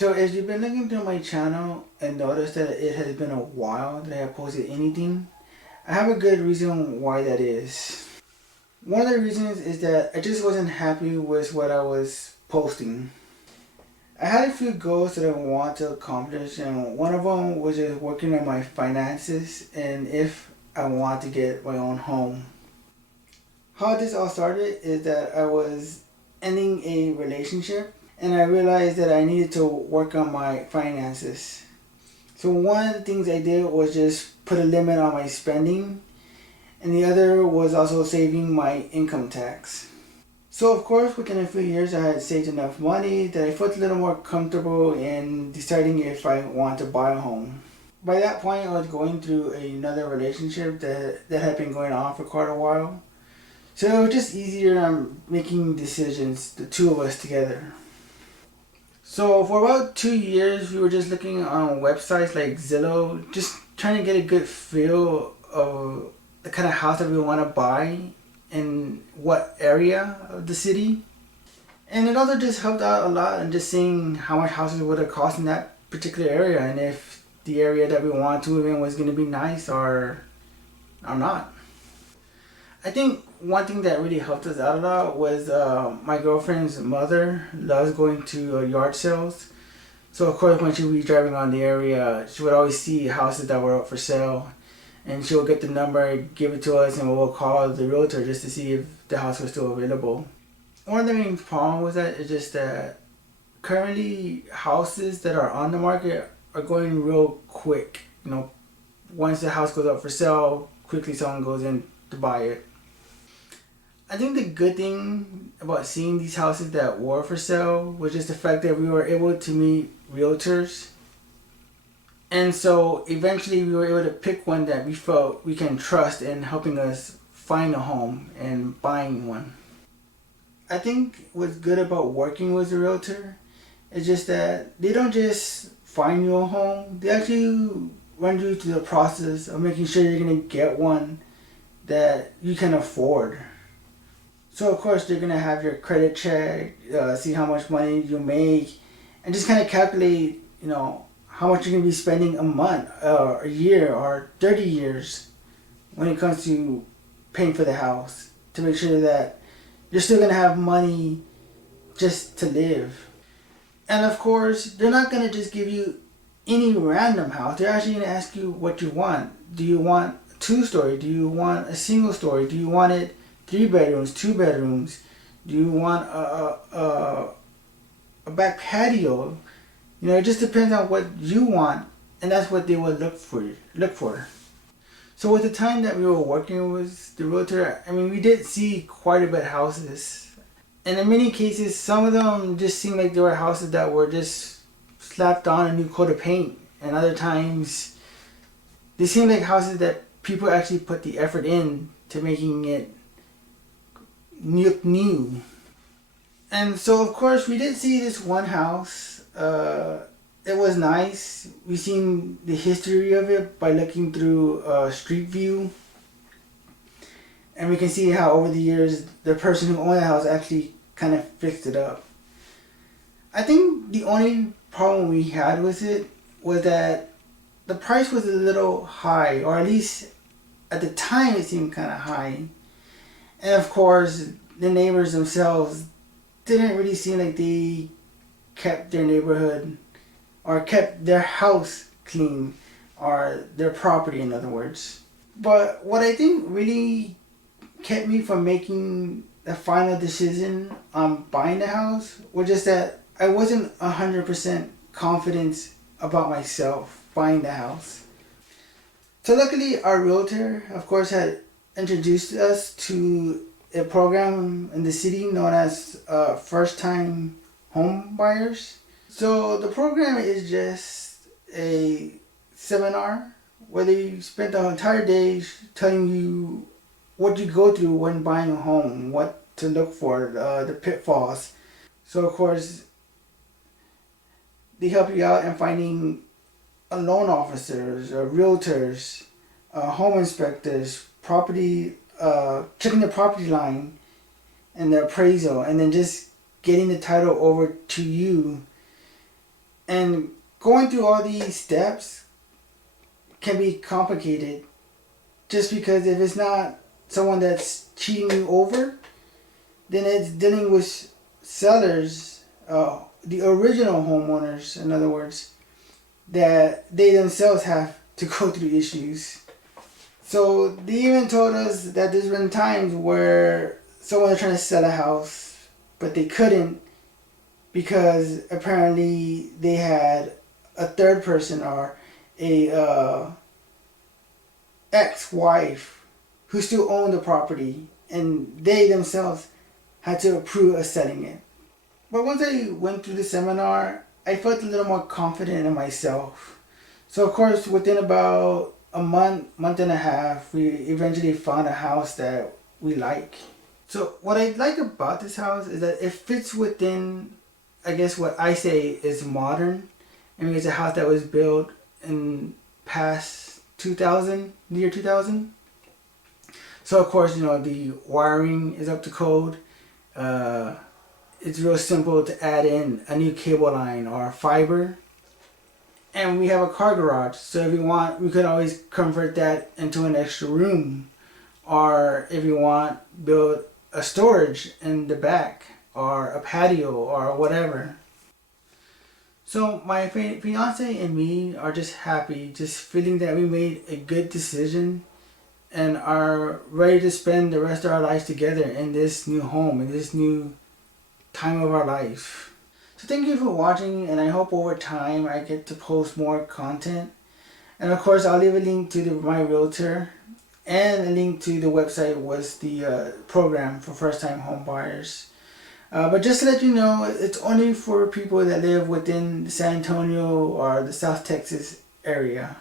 So as you've been looking through my channel and noticed that it has been a while that I have posted anything, I have a good reason why that is. One of the reasons is that I just wasn't happy with what I was posting. I had a few goals that I want to accomplish, and one of them was just working on my finances and if I want to get my own home. How this all started is that I was ending a relationship and I realized that I needed to work on my finances. So one of the things I did was just put a limit on my spending, and the other was also saving my income tax. So of course within a few years I had saved enough money that I felt a little more comfortable in deciding if I want to buy a home. By that point I was going through another relationship that had been going on for quite a while. So it was just easier on making decisions, the two of us together. So for about 2 years, we were just looking on websites like Zillow, just trying to get a good feel of the kind of house that we want to buy in what area of the city. And it also just helped out a lot in just seeing how much houses would have cost in that particular area and if the area that we wanted to move in was going to be nice or not. I think one thing that really helped us out a lot was my girlfriend's mother loves going to yard sales. So of course when she would be driving around the area, she would always see houses that were up for sale. And she would get the number, give it to us, and we'll call the realtor just to see if the house was still available. One of the main problems with that is just that currently houses that are on the market are going real quick. Once the house goes up for sale, quickly someone goes in to buy it. I think the good thing about seeing these houses that were for sale was just the fact that we were able to meet realtors. And so eventually we were able to pick one that we felt we can trust in helping us find a home and buying one. I think what's good about working with a realtor is just that they don't just find you a home, they actually run you through the process of making sure you're going to get one that you can afford. So of course they're gonna have your credit check, see how much money you make, and just kind of calculate, how much you're gonna be spending a month, a year, or 30 years when it comes to paying for the house to make sure that you're still gonna have money just to live. And of course, they're not gonna just give you any random house. They're actually gonna ask you what you want. Do you want a 2-story? Do you want a single story? Do you want it 3 bedrooms, 2 bedrooms? Do you want a back patio? It just depends on what you want, and that's what they will look for. So with the time that we were working with the realtor, we did see quite a bit of houses, and in many cases, some of them just seemed like they were houses that were just slapped on a new coat of paint, and other times they seemed like houses that people actually put the effort in to making it new. And so of course we did see this one house. It was nice. We seen the history of it by looking through Street View, and we can see how over the years the person who owned the house actually kind of fixed it up. I think the only problem we had with it was that the price was a little high, or at least at the time it seemed kind of high. And of course, the neighbors themselves didn't really seem like they kept their neighborhood or kept their house clean, or their property in other words. But what I think really kept me from making the final decision on buying the house was just that I wasn't 100% confident about myself buying the house. So luckily our realtor of course had introduced us to a program in the city known as first time home buyers. So the program is just a seminar where they spent the entire day telling you what you go through when buying a home, what to look for, the pitfalls. So of course they help you out in finding loan officers, realtors, home inspectors, property, checking the property line and the appraisal, and then just getting the title over to you. And going through all these steps can be complicated, just because if it's not someone that's cheating you over, then it's dealing with sellers, the original homeowners, in other words, that they themselves have to go through issues. So they even told us that there's been times where someone was trying to sell a house, but they couldn't because apparently they had a third person or a ex-wife who still owned the property, and they themselves had to approve of selling it. But once I went through the seminar, I felt a little more confident in myself. So of course, within about a month and a half, we eventually found a house that we like. So what I like about this house is that it fits within, I guess, what I say is modern. I mean, it's a house that was built in past 2000, the year 2000. So of course, the wiring is up to code. It's real simple to add in a new cable line or fiber. And we have a car garage, so if you want, we could always convert that into an extra room. Or if you want, build a storage in the back, or a patio, or whatever. So my fiance and me are just happy, just feeling that we made a good decision and are ready to spend the rest of our lives together in this new home, in this new time of our life. So thank you for watching, and I hope over time I get to post more content. And of course, I'll leave a link to my realtor, and a link to the website was the program for first-time home buyers. But just to let you know, it's only for people that live within the San Antonio or the South Texas area.